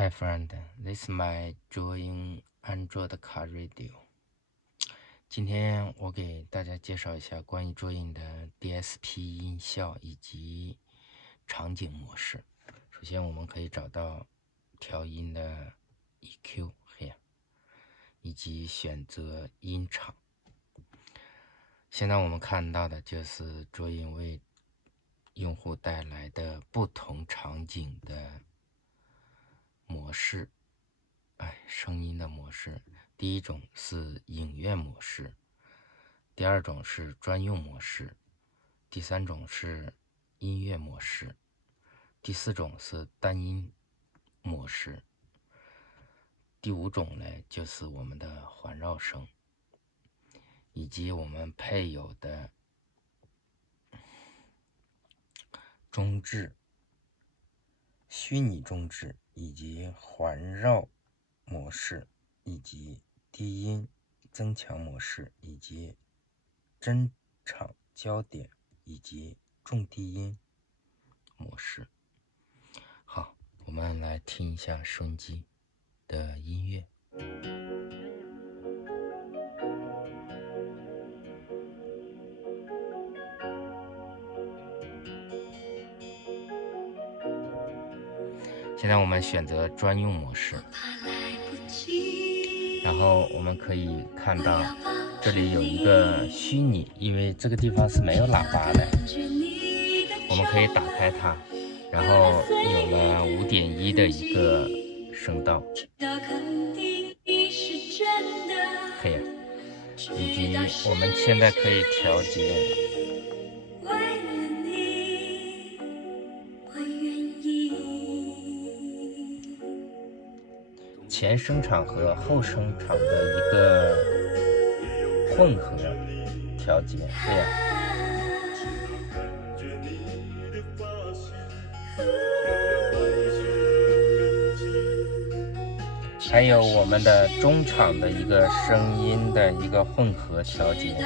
Hi friend, this is my join Android car radio. 今天我给大家介绍一下关于 Join 的 DSP 音效以及场景模式。首先我们可以找到调音的 EQ 以及选择音场。现在我们看到的就是 Join 为用户带来的不同场景的模式，声音的模式。第一种是影院模式，第二种是专用模式，第三种是音乐模式，第四种是单音模式，第五种呢就是我们的环绕声，以及我们配有的中置、虚拟中置以及环绕模式，以及低音增强模式，以及真场焦点以及重低音模式。好，我们来听一下收音机的音乐。现在我们选择专用模式，然后我们可以看到这里有一个虚拟，因为这个地方是没有喇叭的，我们可以打开它，然后有了5.1的一个声道，以及我们现在可以调节前声场和后声场的一个混合调节，还有我们的中场的一个声音的一个混合调节。